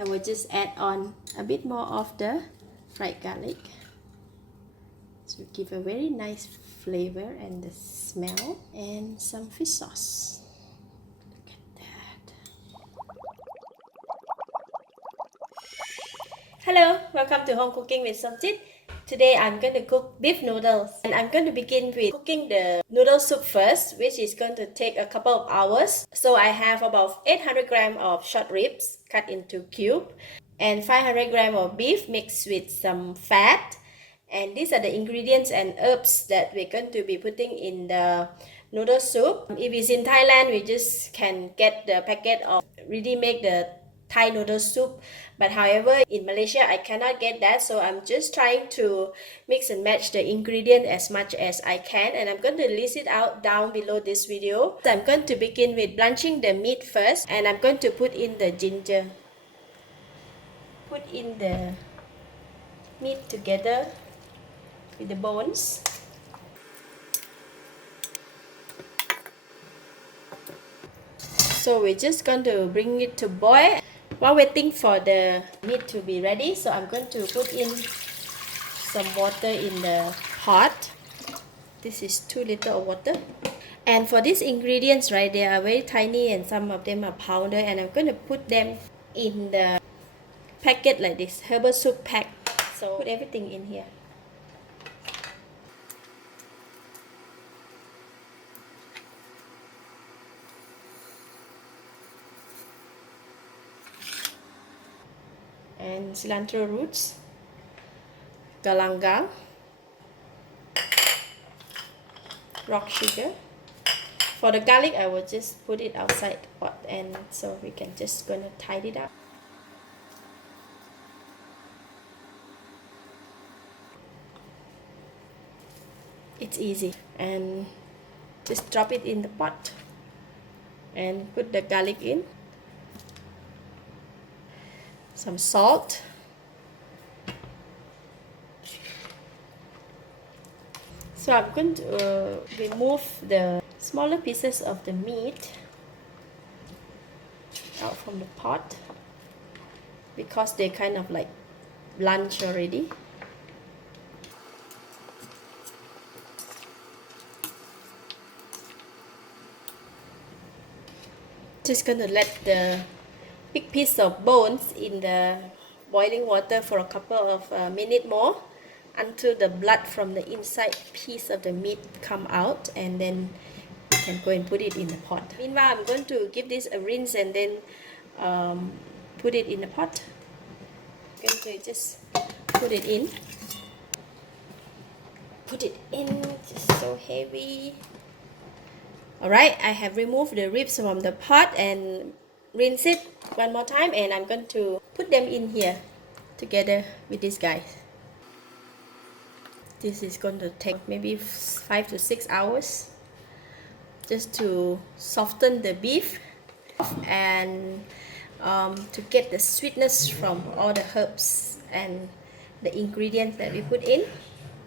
I will just add on a bit more of the fried garlic to give a very nice flavor and the smell, and some fish sauce. Look at that. Hello, welcome to Home Cooking with Somjit. Today I'm going to cook beef noodles, and I'm going to begin with cooking the noodle soup first, which is going to take a couple of hours. So I have about 800 grams of short ribs cut into cube and 500 grams of beef mixed with some fat. And these are the ingredients and herbs that we're going to be putting in the noodle soup. If it's in Thailand, we just can get the packet of ready-made the Thai noodle soup, but however in Malaysia I cannot get that, so I'm just trying to mix and match the ingredient as much as I can, and I'm going to list it out down below this video. So I'm going to begin with blanching the meat first, and I'm going to put in the ginger. Put in the meat together with the bones. So we're just going to bring it to boil while waiting for the meat to be ready. So I'm going to put in some water in the pot. This is 2 liters of water. And for these ingredients, right, they are very tiny and some of them are powder, and I'm going to put them in the packet like this, herbal soup pack. So put everything in here. And cilantro roots, galangal, rock sugar. For the garlic, I will just put it outside the pot, and so we can just gonna tidy it up. It's easy, and just drop it in the pot and put the garlic in. Some salt, so I'm going to remove the smaller pieces of the meat out from the pot because they kind of like blanch already. Just gonna let the big piece of bones in the boiling water for a couple of minutes more until the blood from the inside piece of the meat come out, and then you can go and put it in the pot. Meanwhile, I'm going to give this a rinse and then put it in the pot. I'm going to just put it in. Put it in, just so heavy. Alright, I have removed the ribs from the pot and rinse it one more time, and I'm going to put them in here together with these guys. This is going to take maybe 5 to 6 hours just to soften the beef and to get the sweetness from all the herbs and the ingredients that we put in.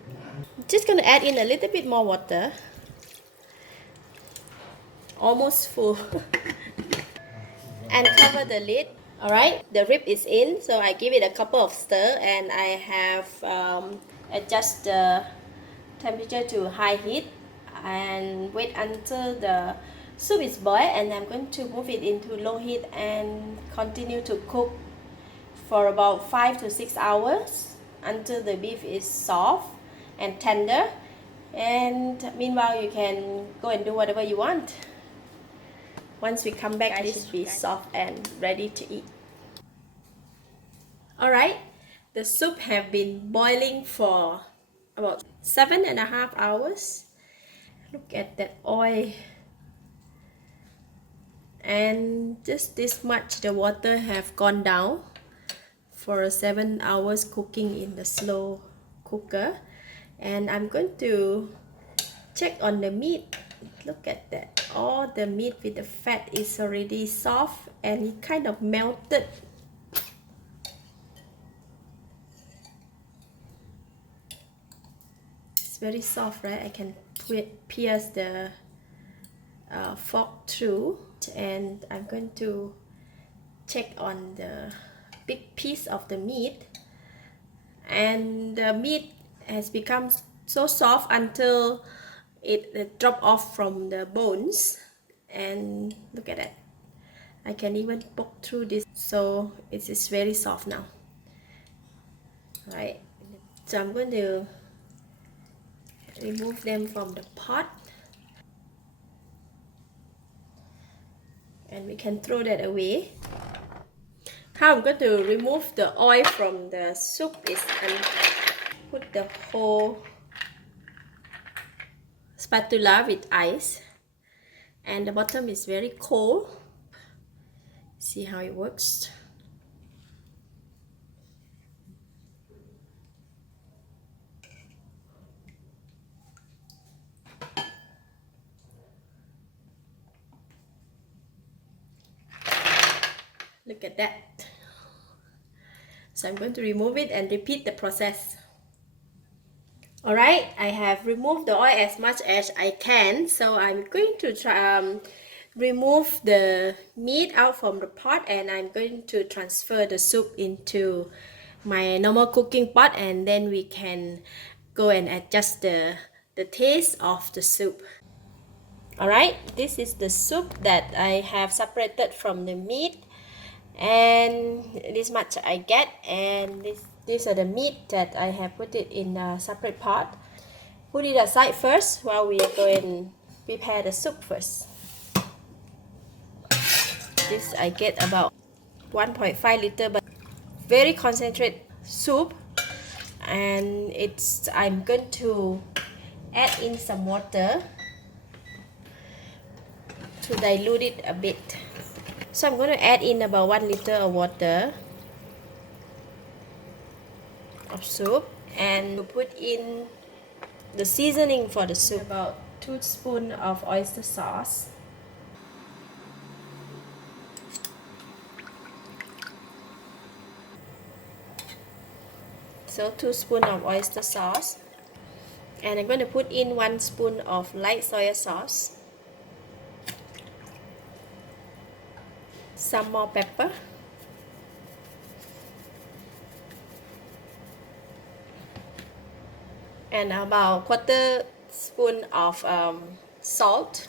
I'm just going to add in a little bit more water, almost full. And cover the lid. Alright, the rib is in, so I give it a couple of stir, and I have adjust the temperature to high heat and wait until the soup is boiled, and I'm going to move it into low heat and continue to cook for about 5 to 6 hours until the beef is soft and tender. And meanwhile, you can go and do whatever you want. Once we come back, this will be soft and ready to eat. Alright, the soup have been boiling for about 7.5 hours. Look at that oil. And just this much the water have gone down for 7 hours cooking in the slow cooker. And I'm going to check on the meat. Look at that. All the meat with the fat is already soft and it kind of melted. It's very soft, right? I can pierce the fork through, and I'm going to check on the big piece of the meat, and the meat has become so soft until it drop off from the bones. And look at that, I can even poke through this, so it is very soft now. Right, so I'm going to remove them from the pot, and we can throw that away. How I'm going to remove the oil from the soup is put the whole spatula with ice, and the bottom is very cold. See how it works. Look at that. So I'm going to remove it and repeat the process. Alright, I have removed the oil as much as I can, so I'm going to try remove the meat out from the pot, and I'm going to transfer the soup into my normal cooking pot, and then we can go and adjust the taste of the soup. Alright, this is the soup that I have separated from the meat, and this much I get, and these are the meat that I have put it in a separate pot. Put it aside first while we go and prepare the soup first. This I get about 1.5 liter, but very concentrated soup, and I'm going to add in some water to dilute it a bit. So I'm going to add in about 1 liter of water of soup, and put in the seasoning for the soup. About 2 spoons of oyster sauce. So 2 spoons of oyster sauce, and I'm going to put in 1 spoon of light soy sauce, some more pepper, and about 1/4 spoon of salt.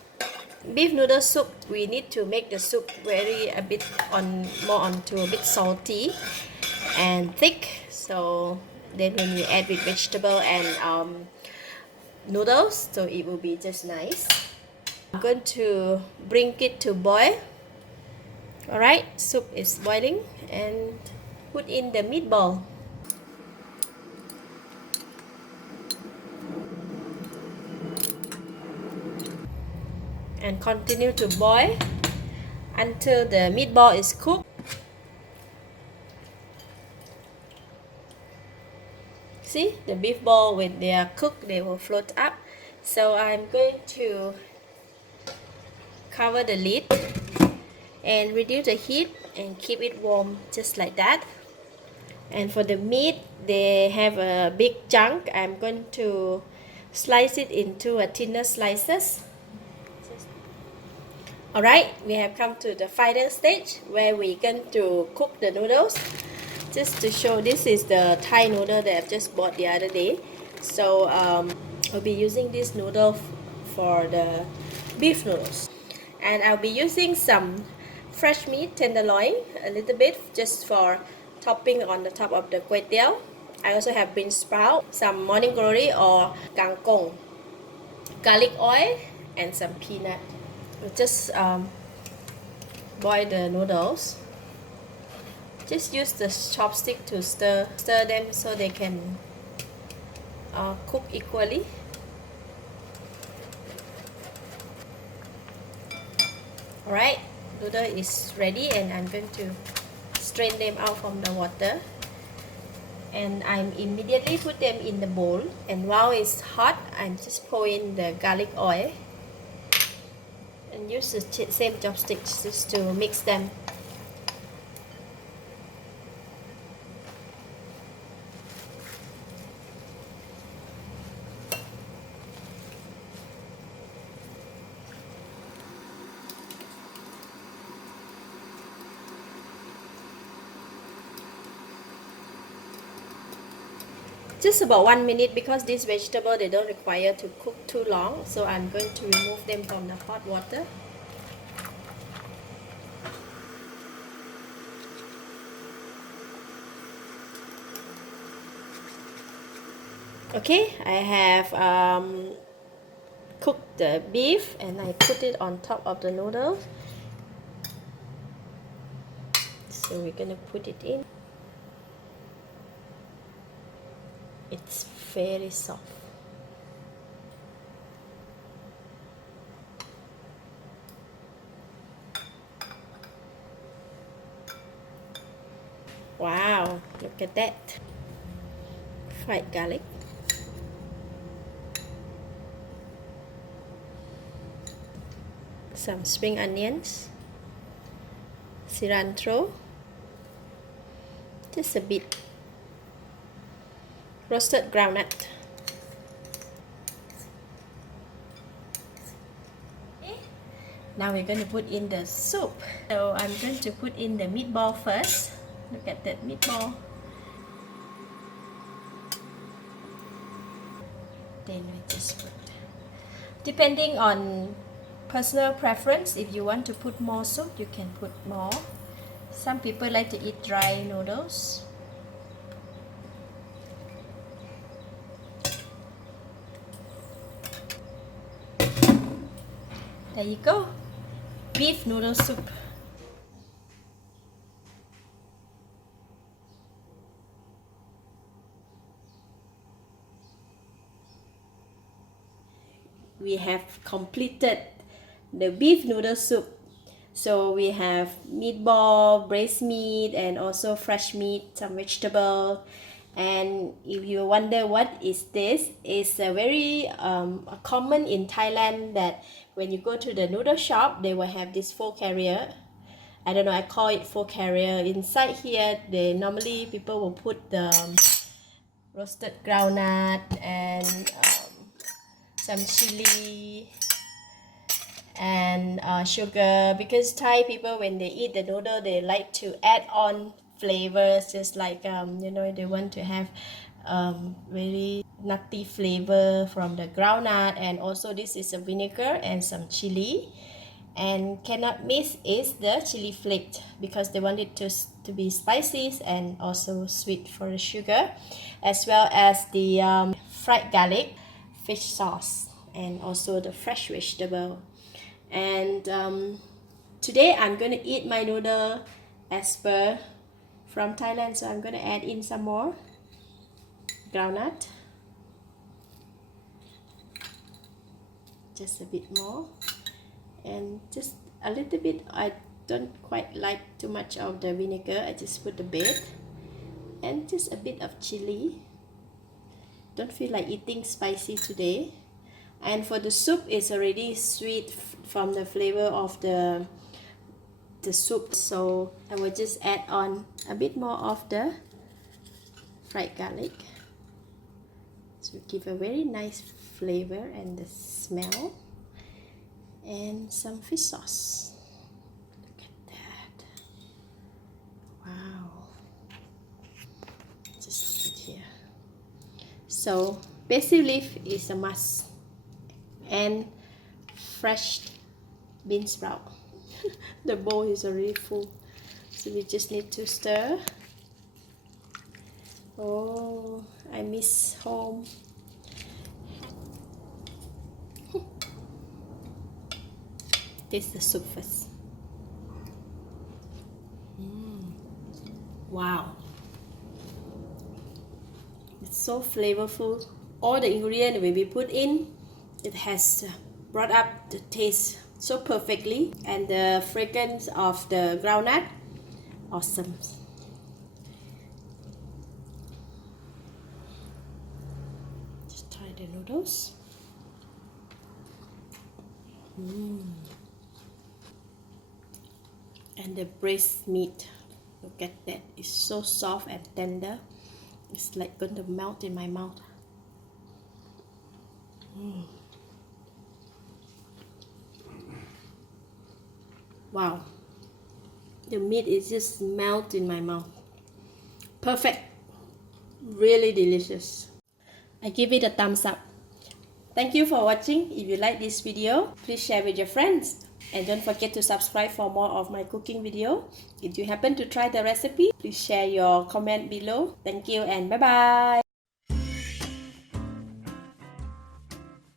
Beef noodle soup, we need to make the soup a bit salty and thick, so then when we add with vegetable and noodles, so it will be just nice. I'm going to bring it to boil. Alright, soup is boiling, and put in the meatball. And continue to boil until the meatball is cooked. See, the beef ball, when they are cooked, they will float up. So I'm going to cover the lid and reduce the heat and keep it warm just like that. And for the meat, they have a big chunk. I'm going to slice it into a thinner slices. Alright, we have come to the final stage where we're going to cook the noodles. Just to show, this is the Thai noodle that I've just bought the other day. So I'll be using this noodle for the beef noodles. And I'll be using some fresh meat, tenderloin, a little bit, just for topping on the top of the kway teow. I also have bean sprout, some morning glory or kangkong, garlic oil, and some peanut. We'll just boil the noodles. Just use the chopstick to stir them so they can cook equally. Alright, noodle is ready, and I'm going to strain them out from the water. And I'm immediately put them in the bowl, and while it's hot, I'm just pour in the garlic oil and use the same chopsticks just to mix them. Just about 1 minute because these vegetables they don't require to cook too long, so I'm going to remove them from the hot water. Okay, I have cooked the beef and I put it on top of the noodles. So we're gonna put it in. It's very soft. Wow, look at that. Fried garlic. Some spring onions. Cilantro. Just a bit. Roasted groundnut. Now we're going to put in the soup. So I'm going to put in the meatball first. Look at that meatball. Then we just put, depending on personal preference, if you want to put more soup, you can put more. Some people like to eat dry noodles. There you go, beef noodle soup. We have completed the beef noodle soup. So we have meatball, braised meat, and also fresh meat, some vegetable. And if you wonder what is this, it's a very common in Thailand that when you go to the noodle shop, they will have this foil carrier. I don't know, I call it foil carrier. Inside here, they normally people will put the roasted groundnut and some chili and sugar, because Thai people when they eat the noodle they like to add on flavors, just like you know, they want to have very nutty flavor from the groundnut, and also this is a vinegar and some chili, and cannot miss is the chili flake because they want it to be spicy and also sweet for the sugar, as well as the fried garlic, fish sauce, and also the fresh vegetable. And today I'm going to eat my noodle as per from Thailand, so I'm going to add in some more groundnut, just a bit more, and just a little bit. I don't quite like too much of the vinegar, I just put a bit, and just a bit of chili. Don't feel like eating spicy today. And for the soup, it's already sweet from the flavor of the soup, so I will just add on a bit more of the fried garlic to give a very nice flavor and the smell, and some fish sauce. Look at that. Wow. Just put here. So basil leaf is a must, and fresh bean sprout. The bowl is already full, so we just need to stir. Oh, I miss home. Taste the soup first. Wow, it's so flavorful. All the ingredients will be put in. It has brought up the taste so perfectly, and the fragrance of the groundnut, awesome. Just try the noodles. And the braised meat, look at that, it's so soft and tender. It's like going to melt in my mouth. Wow, the meat is just melt in my mouth. Perfect, really delicious. I give it a thumbs up. Thank you for watching. If you like this video, please share with your friends. And don't forget to subscribe for more of my cooking video. If you happen to try the recipe, please share your comment below. Thank you and bye bye.